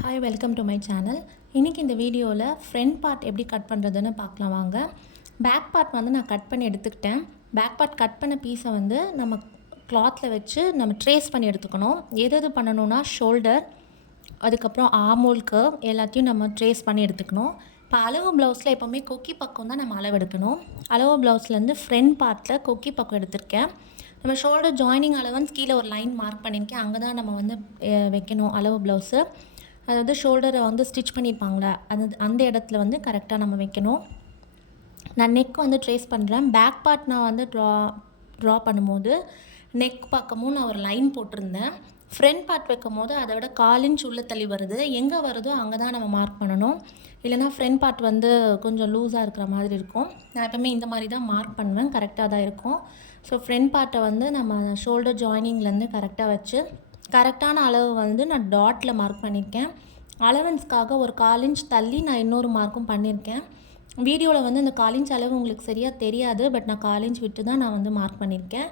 Hi, welcome to my channel. இன்றைக்கி இந்த வீடியோவில் ஃப்ரண்ட் பார்ட் எப்படி கட் பண்ணுறதுன்னு பார்க்கலாம் வாங்க. பேக் பார்ட் வந்து நான் கட் பண்ணி எடுத்துக்கிட்டேன். பேக் பார்ட் கட் பண்ண பீஸை வந்து நம்ம கிளாத்தில் வச்சு நம்ம ட்ரேஸ் பண்ணி எடுத்துக்கணும். எது பண்ணணுன்னா ஷோல்டர், அதுக்கப்புறம் ஆர்மோல் கர்வ் எல்லாத்தையும் நம்ம ட்ரேஸ் பண்ணி எடுத்துக்கணும். இப்போ அளவு ப்ளவுஸில் எப்போவுமே கொக்கி பக்கம் தான் நம்ம அளவு எடுக்கணும். அளவு ப்ளவுஸ்லேருந்து ஃப்ரண்ட் பார்ட்டில் கொக்கி பக்கம் எடுத்திருக்கேன். நம்ம ஷோல்டர் ஜாயினிங் அலவன்ஸ் கீழே ஒரு லைன் மார்க் பண்ணியிருக்கேன். அங்கே தான் நம்ம வந்து வைக்கணும் அளவு ப்ளவுஸு. அதாவது ஷோல்டரை வந்து ஸ்டிச் பண்ணியிருப்பாங்களே அந்த இடத்துல வந்து கரெக்டாக நம்ம வைக்கணும். நான் நெக் வந்து ட்ரேஸ் பண்ணுறேன். பேக் பார்ட் நான் வந்து ட்ரா பண்ணும்போது நெக் பக்கமும் நான் ஒரு லைன் போட்டிருந்தேன். ஃப்ரண்ட் பார்ட் வைக்கும் போது அதை விட 1/4 இன்ச் உள்ள தள்ளி வருது. எங்கே வருதோ அங்கே தான் நம்ம மார்க் பண்ணணும். இல்லைனா ஃப்ரண்ட் பார்ட் வந்து கொஞ்சம் லூஸாக இருக்கிற மாதிரி இருக்கும். நான் எப்போவுமே இந்த மாதிரி தான் மார்க் பண்ணுவேன். கரெக்டாக தான் இருக்கும். ஸோ ஃப்ரண்ட் பார்ட்டை வந்து நம்ம ஷோல்டர் ஜாயினிங்லேருந்து கரெக்டாக வச்சு கரெக்டான அளவு வந்து நான் டாட்டில் மார்க் பண்ணியிருக்கேன். அலவன்ஸ்க்காக ஒரு 1/4 இன்ச் தள்ளி நான் இன்னொரு மார்க்கும் பண்ணியிருக்கேன். வீடியோவில் வந்து இந்த 1/4 இன்ச் அளவு உங்களுக்கு சரியாக தெரியாது. பட் நான் 1/4 இன்ச் விட்டு தான் நான் வந்து மார்க் பண்ணியிருக்கேன்.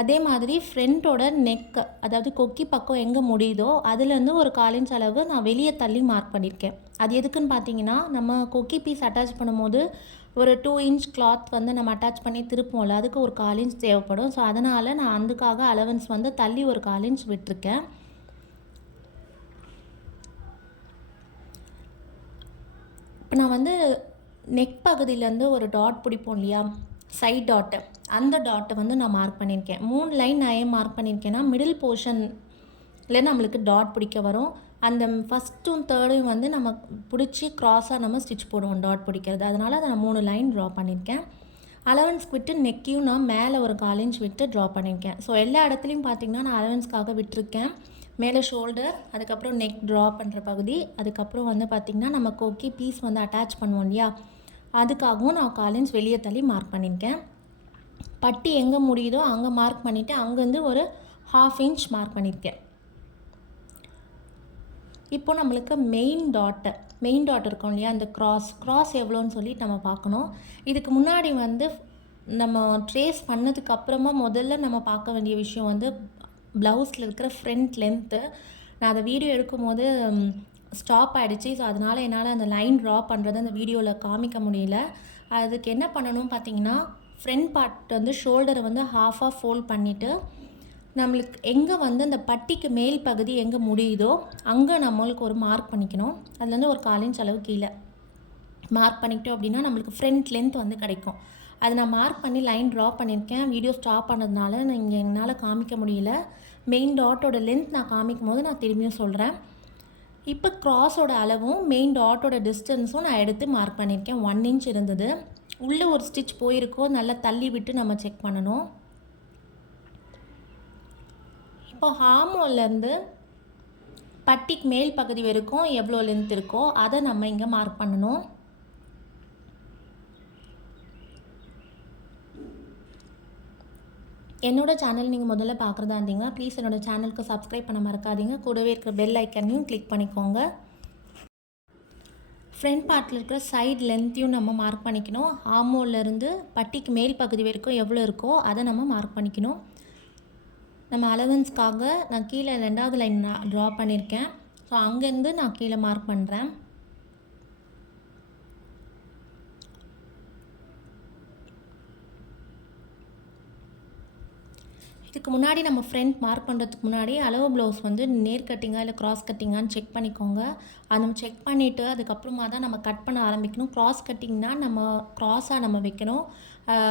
அதே மாதிரி ஃப்ரண்ட்டோட நெக், அதாவது கொக்கி பக்கம் எங்கே முடியுதோ அதுலேருந்து ஒரு 1/4 இன்ச் அளவு நான் வெளியே தள்ளி மார்க் பண்ணியிருக்கேன். அது எதுக்குன்னு பார்த்தீங்கன்னா, நம்ம கொக்கி பீஸ் அட்டாச் பண்ணும்போது ஒரு 2 இன்ச் கிளாத் வந்து நம்ம அட்டாச் பண்ணி திருப்போம்ல, அதுக்கு ஒரு 1/4 இன்ச் தேவைப்படும். ஸோ அதனால் நான் அதுக்காக அலவன்ஸ் வந்து தள்ளி ஒரு 1/4 இன்ச் விட்டுருக்கேன். இப்போ நான் வந்து நெக் பகுதியிலேருந்து ஒரு டாட் பிடிப்போம் இல்லையா, சைட் டாட்டு, அந்த டாட்டை வந்து நான் மார்க் பண்ணியிருக்கேன். 3 லைன் நான் ஏன் மார்க் பண்ணியிருக்கேன்னா, மிடில் போர்ஷனில் நம்மளுக்கு டாட் பிடிக்க வரும். அந்த ஃபஸ்ட்டும் தேர்டையும் வந்து நம்ம பிடிச்சி க்ராஸாக நம்ம ஸ்டிச் போடுவோம் டாட் பிடிக்கிறது. அதனால் அதை நான் 3 லைன் ட்ரா பண்ணியிருக்கேன். அலவன்ஸ்க்கு விட்டு நெக்கையும் நான் மேலே ஒரு 1/4 இன்ச் விட்டு ட்ரா பண்ணியிருக்கேன். ஸோ எல்லா இடத்துலையும் பார்த்திங்கன்னா நான் அலவன்ஸ்க்காக விட்டுருக்கேன். மேலே ஷோல்டர், அதுக்கப்புறம் நெக் ட்ரா பண்ணுற பகுதி, அதுக்கப்புறம் வந்து பார்த்திங்கன்னா நம்ம கொக்கி பீஸ் வந்து அட்டாச் பண்ணுவோம் இல்லையா, அதுக்காகவும் நான் 1/4 இன்ச் வெளியே தள்ளி மார்க் பண்ணியிருக்கேன். பட்டி எங்கே முடியுதோ அங்கே மார்க் பண்ணிவிட்டு அங்கேருந்து ஒரு 1/2 இன்ச் மார்க் பண்ணியிருக்கேன். இப்போ நம்மளுக்கு மெயின் டாட் இருக்கும் இல்லையா, அந்த க்ராஸ் எவ்வளோன்னு சொல்லி நம்ம பார்க்கணும். இதுக்கு முன்னாடி வந்து நம்ம ட்ரேஸ் பண்ணதுக்கப்புறமா முதல்ல நம்ம பார்க்க வேண்டிய விஷயம் வந்து ப்ளவுஸில் இருக்கிற ஃப்ரண்ட் லென்த்து. நான் அதை வீடியோ எடுக்கும்போது ஸ்டாப் ஆகிடுச்சு. ஸோ அதனால் என்னால் அந்த லைன் ட்ரா பண்ணுறது அந்த வீடியோவில் காமிக்க முடியல. அதுக்கு என்ன பண்ணணும் பார்த்தீங்கன்னா, ஃப்ரண்ட் பார்ட் வந்து ஷோல்டரை வந்து ஹாஃபாக ஃபோல்ட் பண்ணிவிட்டு நம்மளுக்கு எங்கே வந்து அந்த பட்டிக்கு மேல் பகுதி எங்கே முடியுதோ அங்கே நம்மளுக்கு ஒரு மார்க் பண்ணிக்கணும். அதுலேருந்து ஒரு 1/4 இன்ச் அளவு கீழே மார்க் பண்ணிக்கிட்டோம் அப்படின்னா நம்மளுக்கு ஃப்ரண்ட் லென்த் வந்து கிடைக்கும். அதை நான் மார்க் பண்ணி லைன் ட்ரா பண்ணியிருக்கேன். வீடியோ ஸ்டாப் பண்ணதுனால இங்கே என்னால் காமிக்க முடியல. மெயின் டாட்டோட லென்த் நான் காமிக்கும் போது நான் திரும்பியும் சொல்கிறேன். இப்போ க்ராஸோட அளவும் மெயின் டாட்டோட டிஸ்டன்ஸும் நான் எடுத்து மார்க் பண்ணியிருக்கேன். 1 இன்ச் இருந்தது. உள்ளே ஒரு ஸ்டிச் போயிருக்கோ நல்லா தள்ளி விட்டு நம்ம செக் பண்ணணும். இப்போ ஹார்மோன்லேருந்து பட்டிக்கு மேல் பகுதி வரைக்கும் எவ்வளோ லென்த் இருக்கோ அதை நம்ம இங்கே மார்க் பண்ணணும். என்னோடய சேனல் நீங்கள் முதல்ல பார்க்குறதா இருந்தீங்கன்னா ப்ளீஸ் என்னோடய சேனலுக்கு சப்ஸ்கிரைப் பண்ண மறக்காதீங்க. கூடவே இருக்கிற பெல் ஐக்கனையும் கிளிக் பண்ணிக்கோங்க. ஃப்ரண்ட் பார்ட்டில் இருக்கிற சைடு லென்த்தையும் நம்ம மார்க் பண்ணிக்கணும். ஆர்மோல்லேருந்து பட்டிக்கு மேல் பகுதி வரைக்கும் எவ்வளோ இருக்கோ அதை நம்ம மார்க் பண்ணிக்கணும். நம்ம அலவன்ஸ்க்காக நான் கீழே 2வது லைன் நான் ட்ரா பண்ணியிருக்கேன். ஸோ அங்கேருந்து நான் கீழே மார்க் பண்ணுறேன். இதுக்கு முன்னாடி நம்ம ஃப்ரண்ட் மார்க் பண்ணுறதுக்கு முன்னாடி அளவு ப்ளவுஸ் வந்து நேர் கட்டிங்காக இல்லை க்ராஸ் கட்டிங்கான்னு செக் பண்ணிக்கோங்க. அதை நம்ம செக் பண்ணிவிட்டு அதுக்கப்புறமா தான் நம்ம கட் பண்ண ஆரம்பிக்கணும். க்ராஸ் கட்டிங்னால் நம்ம க்ராஸாக நம்ம வைக்கணும்.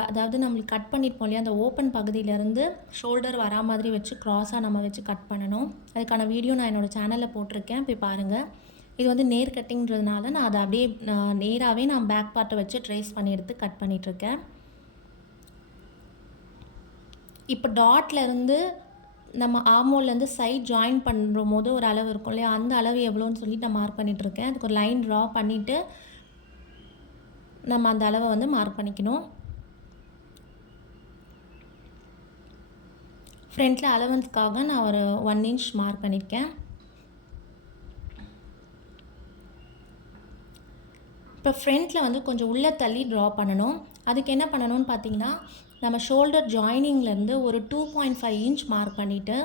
அதாவது நம்மளுக்கு கட் பண்ணியிருப்போம் இல்லையா, அந்த ஓப்பன் பகுதியிலேருந்து ஷோல்டர் வரா மாதிரி வச்சு க்ராஸாக நம்ம வச்சு கட் பண்ணணும். அதுக்கான வீடியோ நான் என்னோடய சேனலில் போட்டிருக்கேன், போய் பாருங்கள். இது வந்து நேர் கட்டிங்கிறதுனால நான் அதை அப்படியே நேராகவே நான் பேக் பார்ட்டை வச்சு ட்ரேஸ் பண்ணி எடுத்து கட் பண்ணிகிட்ருக்கேன். இப்போ டாட்லேருந்து நம்ம ஆர்மோல்லேருந்து சைட் ஜாயின் பண்ணுற போது ஒரு அளவு இருக்கும் இல்லையா, அந்த அளவு எவ்வளோன்னு சொல்லி நான் மார்க் பண்ணிகிட்ருக்கேன். அதுக்கு ஒரு லைன் ட்ரா பண்ணிவிட்டு நம்ம அந்த அளவை வந்து மார்க் பண்ணிக்கணும். ஃப்ரண்ட்டில் அலவன்ஸ்க்காக நான் ஒரு 1 இன்ச் மார்க் பண்ணியிருக்கேன். இப்போ ஃப்ரண்ட்டில் வந்து கொஞ்சம் உள்ளே தள்ளி ட்ரா பண்ணணும். அதுக்கு என்ன பண்ணணும்னு பார்த்தீங்கன்னா, நம்ம ஷோல்டர் ஜாயினிங்லேருந்து ஒரு 2.5 இன்ச் மார்க் பண்ணிவிட்டு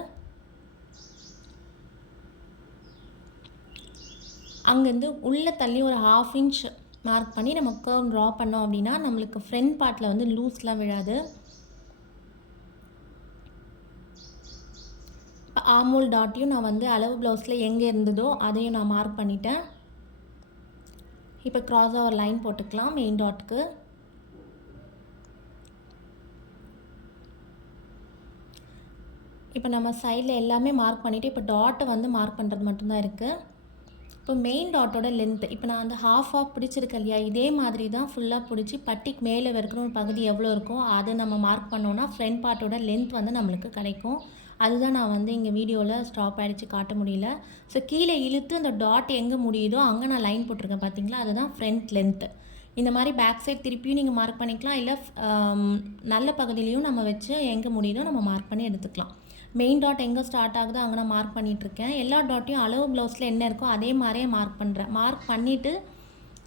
அங்கேருந்து உள்ளே தள்ளி ஒரு 1/2 இன்ச் மார்க் பண்ணி நம்ம கர்வ் ட்ரா பண்ணோம் அப்படின்னா நம்மளுக்கு ஃப்ரண்ட் பார்ட்டில் வந்து லூஸ்லாம் விழாது. இப்போ ஆமூல் டாட்டையும் நான் வந்து அளவு ப்ளவுஸில் எங்கே இருந்ததோ அதையும் நான் மார்க் பண்ணிட்டேன். இப்போ க்ராஸாக ஒரு லைன் போட்டுக்கலாம் மெயின் டாட்டுக்கு. இப்போ நம்ம சைடில் எல்லாமே மார்க் பண்ணிவிட்டு இப்போ டாட்டை வந்து மார்க் பண்ணுறது மட்டும்தான் இருக்குது. இப்போ மெயின் டாட்டோட லென்த்து இப்போ நான் வந்து ஹாஃப் பிடிச்சிருக்கேன் இல்லையா, இதே மாதிரி தான் ஃபுல்லாக பிடிச்சி பட்டிக்கு மேலே இருக்கிற ஒரு பகுதி எவ்வளோ இருக்கோ அதை நம்ம மார்க் பண்ணோன்னா ஃப்ரண்ட் பார்ட்டோட லென்த் வந்து நம்மளுக்கு கிடைக்கும். அதுதான் நான் வந்து இங்கே வீடியோவில் ஸ்டாப் ஆகிடுச்சு காட்ட முடியல. ஸோ கீழே இழுத்து அந்த டாட் எங்கே முடியுதோ அங்கே நான் லைன் போட்டிருக்கேன் பார்த்தீங்களா, அதுதான் ஃப்ரண்ட் லென்த்து. இந்த மாதிரி பேக் சைட் திருப்பியும் நீங்கள் மார்க் பண்ணிக்கலாம், இல்லை நல்ல பகுதியிலையும் நம்ம வச்சு எங்கே முடியுதோ நம்ம மார்க் பண்ணி எடுத்துக்கலாம். மெயின் டாட் எங்கே ஸ்டார்ட் ஆகுதோ அங்கே நான் மார்க் பண்ணிகிட்ருக்கேன். எல்லா டாட்டையும் அளவு ப்ளவுஸில் என்ன இருக்கோ அதே மாதிரியே மார்க் பண்ணுறேன். மார்க் பண்ணிவிட்டு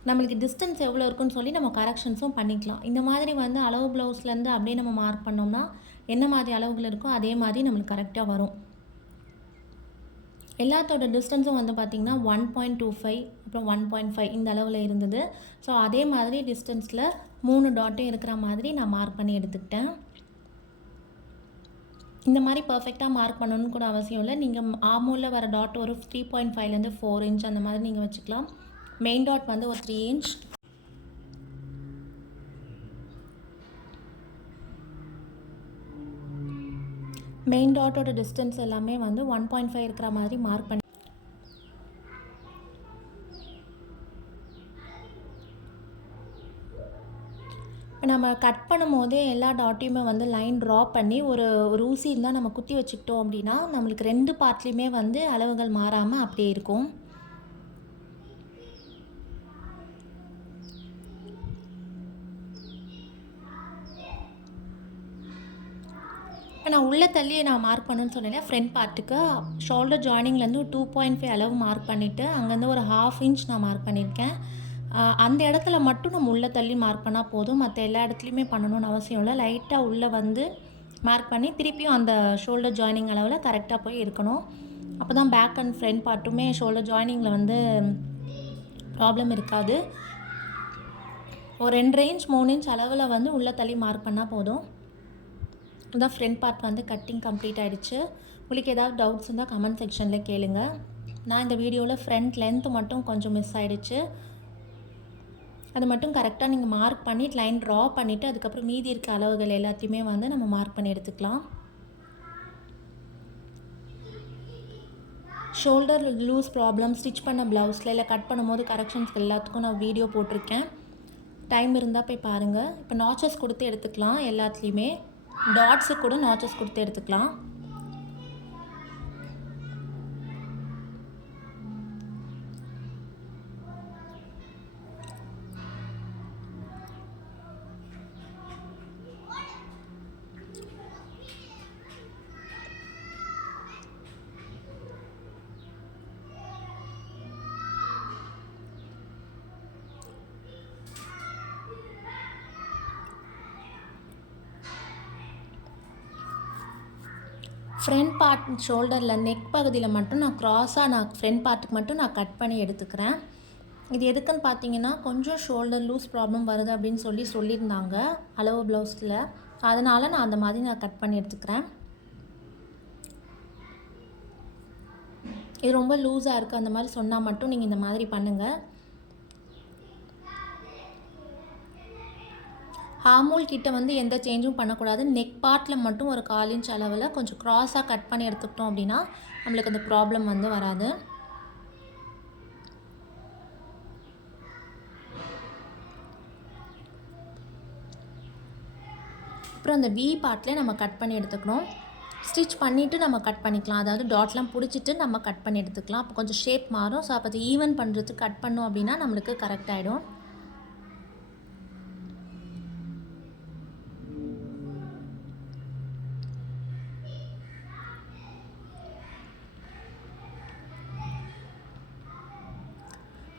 நம்மளுக்கு டிஸ்டன்ஸ் எவ்வளோ இருக்குன்னு சொல்லி நம்ம கரெக்ஷன்ஸும் பண்ணிக்கலாம். இந்த மாதிரி வந்து அளவு ப்ளவுஸ்லேருந்து அப்படியே நம்ம மார்க் பண்ணோம்னா என்ன மாதிரி அளவுகள் இருக்கோ அதே மாதிரி நம்மளுக்கு கரெக்டாக வரும். எல்லாத்தோட டிஸ்டன்ஸும் வந்து பார்த்திங்கன்னா 1.25 அப்புறம் 1.5 இந்த அளவில் இருந்தது. ஸோ அதே மாதிரி டிஸ்டன்ஸில் 3 டாட்டும் இருக்கிற மாதிரி நான் மார்க் பண்ணி எடுத்துக்கிட்டேன். இந்த மாதிரி பர்ஃபெக்டாக மார்க் பண்ணணும்னு கூட அவசியம் இல்லை. நீங்கள் ஆமூலில் வர டாட் ஒரு 3.5லேருந்து 4 இன்ச் அந்த மாதிரி நீங்கள் வச்சுக்கலாம். மெயின் டாட் வந்து ஒரு 3 இன்ச். மெயின் டாட்டோட டிஸ்டன்ஸ் எல்லாமே வந்து 1.5 இருக்கிற மாதிரி மார்க் பண்ணி இப்போ நம்ம கட் பண்ணும் போதே எல்லா டாட்டையுமே வந்து லைன் ட்ரா பண்ணி ஒரு ஊசி இருந்தால் நம்ம குத்தி வச்சுக்கிட்டோம் அப்படின்னா நம்மளுக்கு 2 பார்ட்லேயுமே வந்து அளவுகள் மாறாமல் அப்படியே இருக்கும். இப்போ நான் உள்ளே தள்ளி நான் மார்க் பண்ணணுன்னு சொன்னேன். ஃப்ரண்ட் பார்ட்டுக்கு ஷோல்டர் ஜாயினிங்லேருந்து 2.5 அளவு மார்க் பண்ணிவிட்டு அங்கேருந்து ஒரு 1/2 இன்ச் நான் மார்க் பண்ணியிருக்கேன். அந்த இடத்துல மட்டும் நம்ம உள்ளே தள்ளி மார்க் பண்ணால் போதும், மற்ற எல்லா இடத்துலையுமே பண்ணணும்னு அவசியம் இல்லை. லைட்டாக உள்ளே வந்து மார்க் பண்ணி திருப்பியும் அந்த ஷோல்டர் ஜாயினிங் அளவில் கரெக்டாக போய் இருக்கணும். அப்போ தான் பேக் அண்ட் ஃப்ரண்ட் பார்ட்டுமே ஷோல்டர் ஜாயினிங்கில் வந்து ப்ராப்ளம் இருக்காது. ஒரு 2 இன்ச் 3 இன்ச் அளவில் வந்து உள்ளே தள்ளி மார்க் பண்ணால் போதும். அதுதான் ஃப்ரண்ட் பார்ட் வந்து கட்டிங் கம்ப்ளீட் ஆகிடுச்சு. உங்களுக்கு ஏதாவது டவுட்ஸ் இருந்தால் கமெண்ட் செக்ஷனில் கேளுங்க. நான் இந்த வீடியோவில் ஃப்ரண்ட் லென்த்து மட்டும் கொஞ்சம் மிஸ் ஆகிடுச்சு. அது மட்டும் கரெக்டாக நீங்கள் மார்க் பண்ணி லைன் ட்ரா பண்ணிவிட்டு அதுக்கப்புறம் மீதி இருக்க அளவுகள் எல்லாத்தையுமே வந்து நம்ம மார்க் பண்ணி எடுத்துக்கலாம். ஷோல்டர் லூஸ் ப்ராப்ளம் ஸ்டிச் பண்ண ப்ளவுஸில் இல்லை கட் பண்ணும்போது கரெக்ஷன்ஸ்க்கு எல்லாத்துக்கும் நான் வீடியோ போட்டிருக்கேன். டைம் இருந்தால் போய் பாருங்கள். இப்போ நாச்சஸ் கொடுத்து எடுத்துக்கலாம். எல்லாத்துலேயுமே டாட்ஸுக்கு கூட நாச்சஸ் கொடுத்து எடுத்துக்கலாம். ஃப்ரண்ட் பார்ட் ஷோல்டரில் நெக் பகுதியில் மட்டும் நான் ஃப்ரண்ட் பார்ட்டுக்கு மட்டும் நான் கட் பண்ணி எடுத்துக்கிறேன். இது எதுக்குன்னு பார்த்தீங்கன்னா கொஞ்சம் ஷோல்டர் லூஸ் ப்ராப்ளம் வருது அப்படின்னு சொல்லியிருந்தாங்க அளவு ப்ளவுஸில். அதனால் நான் அந்த மாதிரி நான் கட் பண்ணி எடுத்துக்கிறேன். இது ரொம்ப லூஸாக இருக்குது அந்த மாதிரி சொன்னால் மட்டும் நீங்கள் இந்த மாதிரி பண்ணுங்கள். ஆமூல் கிட்ட வந்து எந்த சேஞ்சும் பண்ணக்கூடாது. நெக் பார்ட்டில் மட்டும் ஒரு 1/4 இன்ச் அளவில் கொஞ்சம் க்ராஸாக கட் பண்ணி எடுத்துக்கிட்டோம் அப்படின்னா நம்மளுக்கு அந்த ப்ராப்ளம் வந்து வராது. அப்புறம் அந்த வி பார்ட்லேயே நம்ம கட் பண்ணி எடுத்துக்கணும். ஸ்டிச் பண்ணிவிட்டு நம்ம கட் பண்ணிக்கலாம். அதாவது டாட்லாம் பிடிச்சிட்டு நம்ம கட் பண்ணி எடுத்துக்கலாம். அப்போ கொஞ்சம் ஷேப் மாறும். ஸோ அப்போ அது ஈவன் பண்ணுறதுக்கு கட் பண்ணோம் அப்படின்னா நம்மளுக்கு கரெக்ட் ஆகிடும்.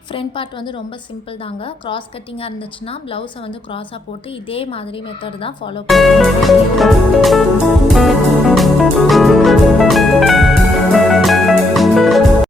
ஃப்ரண்ட் பார்ட் வந்து ரொம்ப சிம்பிள் தாங்க. க்ராஸ் கட்டிங்காக இருந்துச்சுன்னா ப்ளவுஸை வந்து க்ராஸாக போட்டு இதே மாதிரி மெத்தட் தான் ஃபாலோ பண்ணுவோம்.